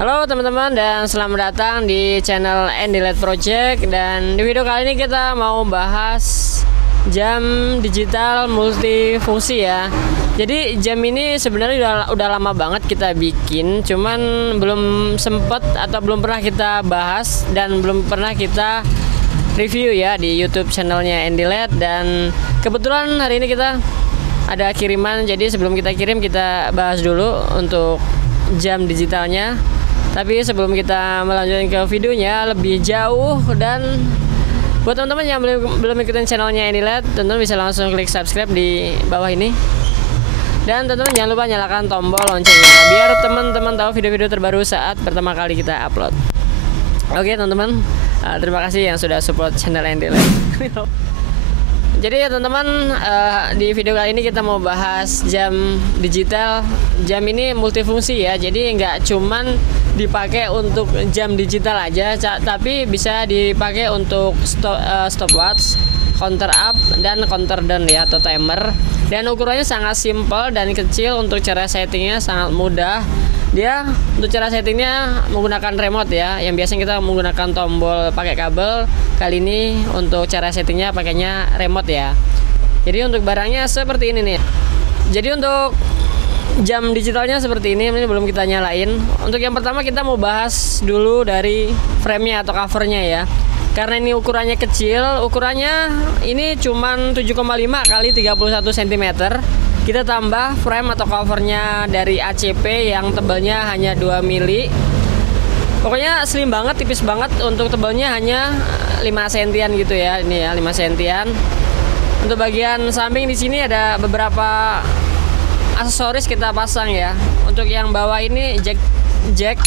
Halo teman-teman dan selamat datang di channel Endilet Project. Dan di video kali ini kita mau bahas jam digital multifungsi ya. Jadi jam ini sebenarnya udah lama banget kita bikin, cuman belum sempet atau belum pernah kita bahas dan belum pernah kita review ya di YouTube channelnya Endilet. Dan kebetulan hari ini kita ada kiriman, jadi sebelum kita kirim kita bahas dulu untuk jam digitalnya. Tapi sebelum kita melanjutkan ke videonya lebih jauh, dan buat teman-teman yang belum ikutin channelnya Endilet, teman-teman bisa langsung klik subscribe di bawah ini. Dan teman-teman jangan lupa nyalakan tombol loncengnya biar teman-teman tahu video-video terbaru saat pertama kali kita upload. Oke teman-teman, terima kasih yang sudah support channel Endilet. Jadi ya teman-teman, di video kali ini kita mau bahas jam digital. Jam ini multifungsi ya, jadi nggak cuman dipakai untuk jam digital aja, tapi bisa dipakai untuk stopwatch, counter up, dan counter down ya, atau timer. Dan ukurannya sangat simple dan kecil. Untuk cara settingnya sangat mudah. Dia untuk cara settingnya menggunakan remote ya, yang biasanya kita menggunakan tombol pakai kabel. Kali ini untuk cara settingnya pakainya remote ya. Jadi untuk barangnya seperti ini nih. Jadi untuk jam digitalnya seperti ini belum kita nyalain. Untuk yang pertama kita mau bahas dulu dari frame-nya atau covernya ya. Karena ini ukurannya kecil, ukurannya ini cuman 7,5 kali 31 cm. Kita tambah frame atau covernya dari ACP yang tebalnya hanya 2 mili. Pokoknya slim banget, tipis banget. Untuk tebalnya hanya 5 sentian gitu ya. Ini ya 5 sentian. Untuk bagian samping di sini ada beberapa aksesoris kita pasang ya. Untuk yang bawah ini jack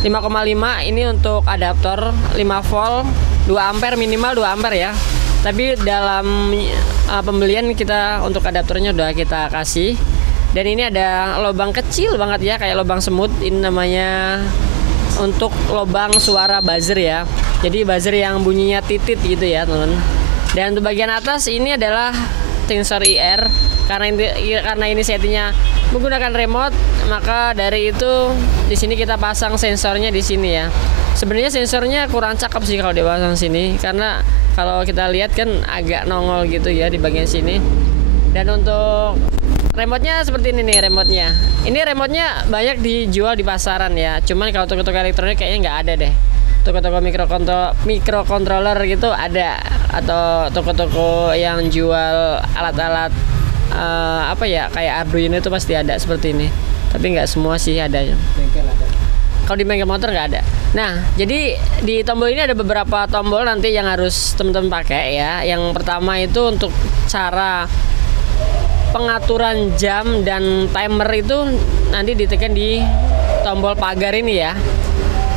5,5, ini untuk adaptor 5 volt 2 ampere, minimal 2 ampere ya. Tapi dalam pembelian kita untuk adaptornya udah kita kasih. Dan ini ada lubang kecil banget ya, kayak lubang semut. Ini namanya untuk lubang suara buzzer ya. Jadi buzzer yang bunyinya titit gitu ya teman. Dan untuk bagian atas ini adalah sensor IR. Karena ini settingnya menggunakan remote, maka dari itu di sini kita pasang sensornya di sini ya. Sebenarnya sensornya kurang cakep sih kalau dipasang sini, karena kalau kita lihat kan agak nongol gitu ya di bagian sini. Dan untuk remote-nya seperti ini nih remote-nya. Ini remote-nya banyak dijual di pasaran ya. Cuman kalau toko-toko elektronik kayaknya nggak ada deh. Toko-toko microcontroller gitu ada, atau toko-toko yang jual alat-alat apa ya, kayak Arduino itu pasti ada seperti ini. Tapi nggak semua sih ada. Bengkel ada. Kalau di bengkel motor nggak ada. Nah, jadi di tombol ini ada beberapa tombol nanti yang harus teman-teman pakai ya. Yang pertama itu untuk cara pengaturan jam dan timer itu nanti ditekan di tombol pagar ini ya.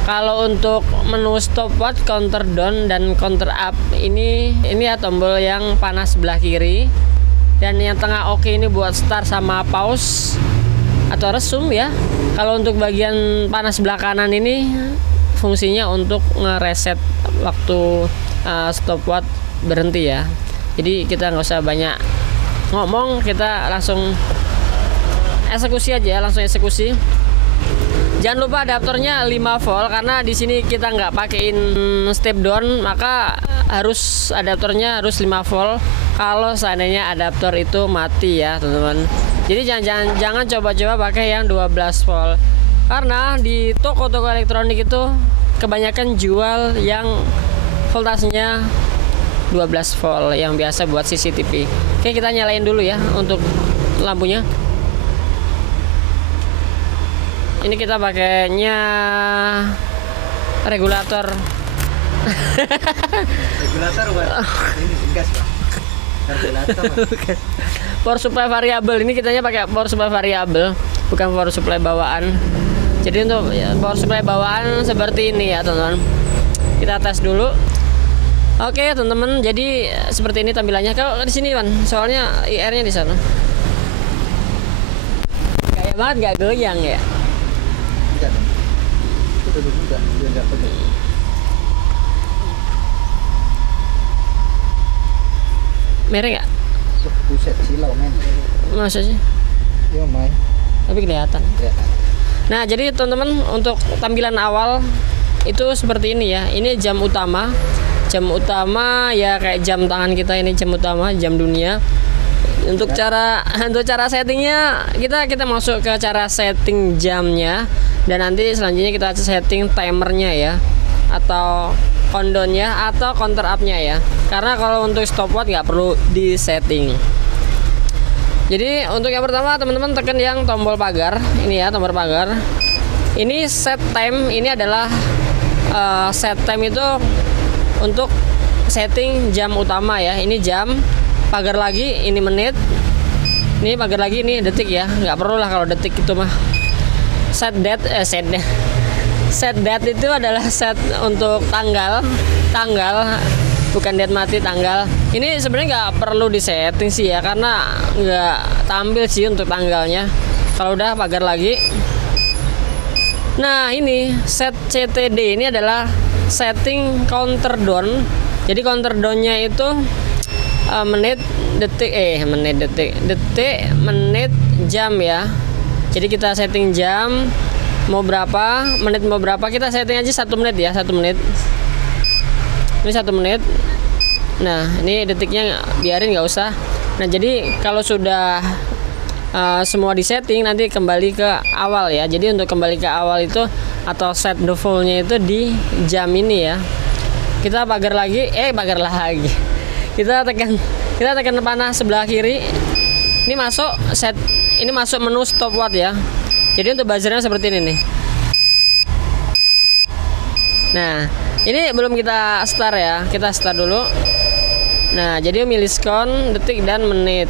Kalau untuk menu stopwatch, counter down, dan counter up ini ya tombol yang panas sebelah kiri. Dan yang tengah oke ini buat start sama pause atau resume ya. Kalau untuk bagian panas sebelah kanan ini fungsinya untuk ngereset waktu stopwatch berhenti ya. Jadi kita nggak usah banyak ngomong, kita langsung eksekusi aja, langsung eksekusi. Jangan lupa adaptornya 5 volt, karena di sini kita nggak pakein step down, maka adaptornya harus 5 volt. Kalau seandainya adaptor itu mati ya teman-teman. Jadi jangan coba-coba pakai yang 12 volt, karena di toko-toko elektronik itu kebanyakan jual yang voltasenya 12 volt yang biasa buat CCTV. Oke, kita nyalain dulu ya untuk lampunya. Ini kita pakainya regulator. Regulator buat ini gas Pak. Regulator. Power supply variabel. Ini kitanya pakai power supply variabel, bukan power supply bawaan. Jadi untuk power supply bawaan seperti ini ya teman-teman. Kita tes dulu. Oke teman-teman, jadi seperti ini tampilannya. Kalau di sini Wan, soalnya IR-nya di sana. Kayak banget nggak goyang ya. Enggak. Itu juga dia enggak pegang. Merek nggak? Buset silau men. Masa sih? Iya main. Tapi kelihatan. Nah, jadi teman-teman untuk tampilan awal itu seperti ini ya. Ini jam utama. Jam utama ya kayak jam tangan kita ini, jam utama, jam dunia. Untuk cara settingnya kita masuk ke cara setting jamnya, dan nanti selanjutnya kita setting timernya ya, atau countdownnya atau counter upnya ya. Karena kalau untuk stopwatch nggak perlu di setting. Jadi untuk yang pertama teman-teman tekan yang tombol pagar ini ya, tombol pagar. Ini set time, ini adalah set time itu untuk setting jam utama ya. Ini jam, pagar lagi ini menit, ini pagar lagi ini detik ya. Nggak perlu lah kalau detik itu mah. Set date itu adalah set untuk tanggal, bukan date mati, tanggal. Ini sebenarnya nggak perlu disetting sih ya, karena nggak tampil sih untuk tanggalnya. Kalau udah pagar lagi. Nah ini set CTD ini adalah setting counter down. Jadi counter downnya itu menit, detik, menit, jam ya. Jadi kita setting jam mau berapa, menit mau berapa, kita setting aja 1 menit ya, 1 menit. Ini 1 menit. Nah ini detiknya biarin, nggak usah. Nah jadi kalau sudah semua disetting, nanti kembali ke awal ya. Jadi untuk kembali ke awal itu atau set defaultnya itu di jam ini ya. Kita pagar lagi, kita tekan panah sebelah kiri. Ini masuk menu stopwatch ya. Jadi untuk buzzernya seperti ini nih. Nah ini belum kita start ya, kita start dulu. Nah jadi milisekon, detik, dan menit.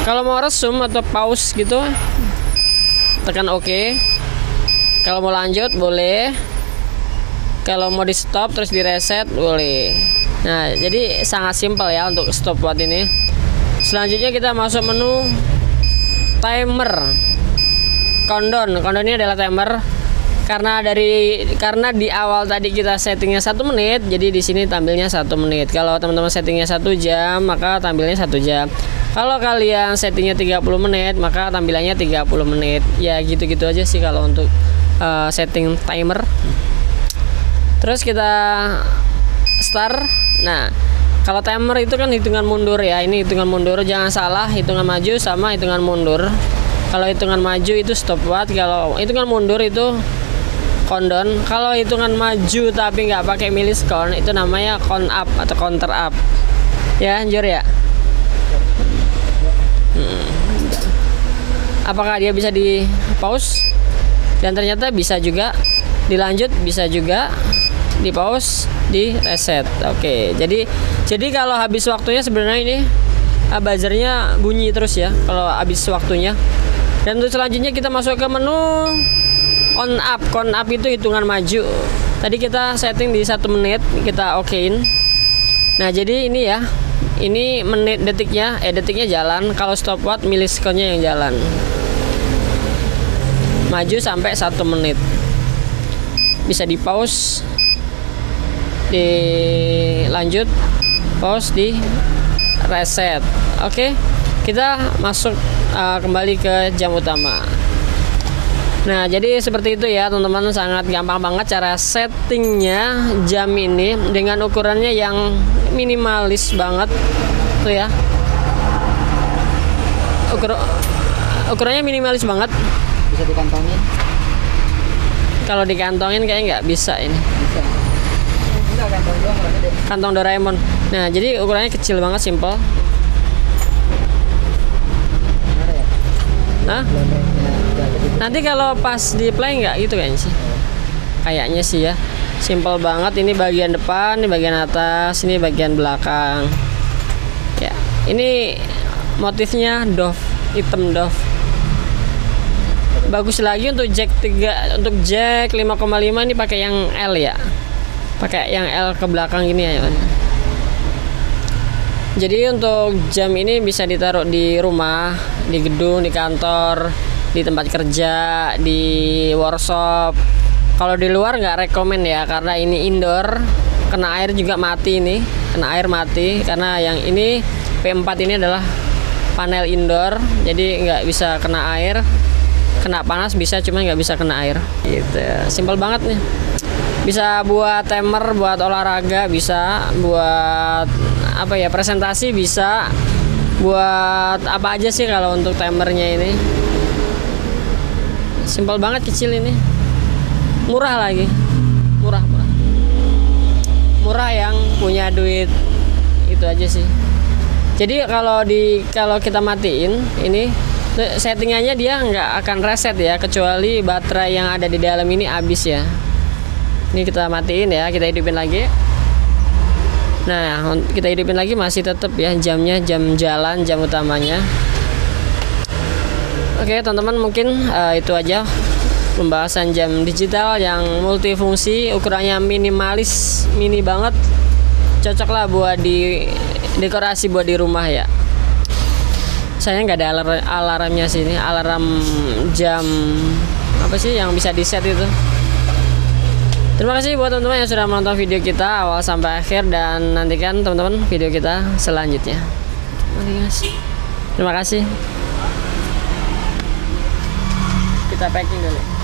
Kalau mau resume atau pause gitu, tekan OK. Kalau mau lanjut boleh. Kalau mau di stop terus di reset boleh. Nah jadi sangat simpel ya untuk stopwatch ini. Selanjutnya kita masuk menu timer. Countdown ini adalah timer. Karena di awal tadi kita settingnya 1 menit, jadi di sini tampilnya 1 menit. Kalau teman-teman settingnya 1 jam, maka tampilnya 1 jam. Kalau kalian settingnya 30 menit, maka tampilannya 30 menit. Ya gitu-gitu aja sih kalau untuk setting timer. Terus kita start. Nah kalau timer itu kan hitungan mundur ya. Ini hitungan mundur, jangan salah, hitungan maju sama hitungan mundur. Kalau hitungan maju itu stopwatch, kalau hitungan mundur itu countdown. Kalau hitungan maju tapi nggak pakai milisekon, itu namanya count up atau counter up. Ya, anjur ya. Apakah dia bisa di pause? Dan ternyata bisa juga dilanjut, bisa juga di pause, di reset. Oke, jadi kalau habis waktunya sebenarnya ini buzzernya bunyi terus ya kalau habis waktunya. Dan untuk selanjutnya kita masuk ke menu on up. On up itu hitungan maju. Tadi kita setting di 1 menit, kita okein. Nah jadi ini ya, ini menit, detiknya jalan. Kalau stopwatch milisekonnya yang jalan. Maju sampai 1 menit. Bisa di pause, di lanjut, pause, di reset. Oke, kita masuk kembali ke jam utama. Nah jadi seperti itu ya teman-teman, sangat gampang banget cara settingnya jam ini dengan ukurannya yang minimalis banget tuh ya. Ukurannya minimalis banget. Bisa dikantongin? Kalau dikantongin kayaknya nggak bisa ini. Bisa. Enggak, kantong doang, gede. Kantong Doraemon. Nah jadi ukurannya kecil banget, simple. Hah? Nanti kalau pas di play nggak gitu kayaknya sih. Kayaknya sih ya. Simple banget. Ini bagian depan, ini bagian atas, ini bagian belakang. Ya, ini motifnya Dove, hitam Dove. Bagus lagi untuk jack 3, untuk jack 5,5 ini pakai yang L ya. Pakai yang L ke belakang gini ya. Jadi untuk jam ini bisa ditaruh di rumah, di gedung, di kantor, di tempat kerja, di workshop. Kalau di luar nggak rekomen ya, karena ini indoor, kena air juga mati ini, kena air mati. Karena yang ini P4 ini adalah panel indoor, jadi nggak bisa kena air. kena panas bisa, cuman nggak bisa kena air. Gitu. Simpel banget nih. Bisa buat timer, buat olahraga, bisa buat apa ya, presentasi bisa, buat apa aja sih kalau untuk timernya ini. Simpel banget, kecil ini, murah lagi, murah yang punya duit itu aja sih. Jadi kalau kita matiin ini settingannya dia nggak akan reset ya, kecuali baterai yang ada di dalam ini habis ya. Ini kita matiin ya, kita hidupin lagi. Nah, kita hidupin lagi masih tetap ya jamnya, jam jalan, jam utamanya. Oke teman-teman, mungkin itu aja pembahasan jam digital yang multifungsi, ukurannya minimalis, mini banget, cocok lah buat di dekorasi buat di rumah ya. Saya nggak ada alarmnya sih, ini alarm jam apa sih yang bisa di set itu. Terima kasih buat teman-teman yang sudah menonton video kita awal sampai akhir, dan nantikan teman-teman video kita selanjutnya. Terima kasih. Kita packing dulu.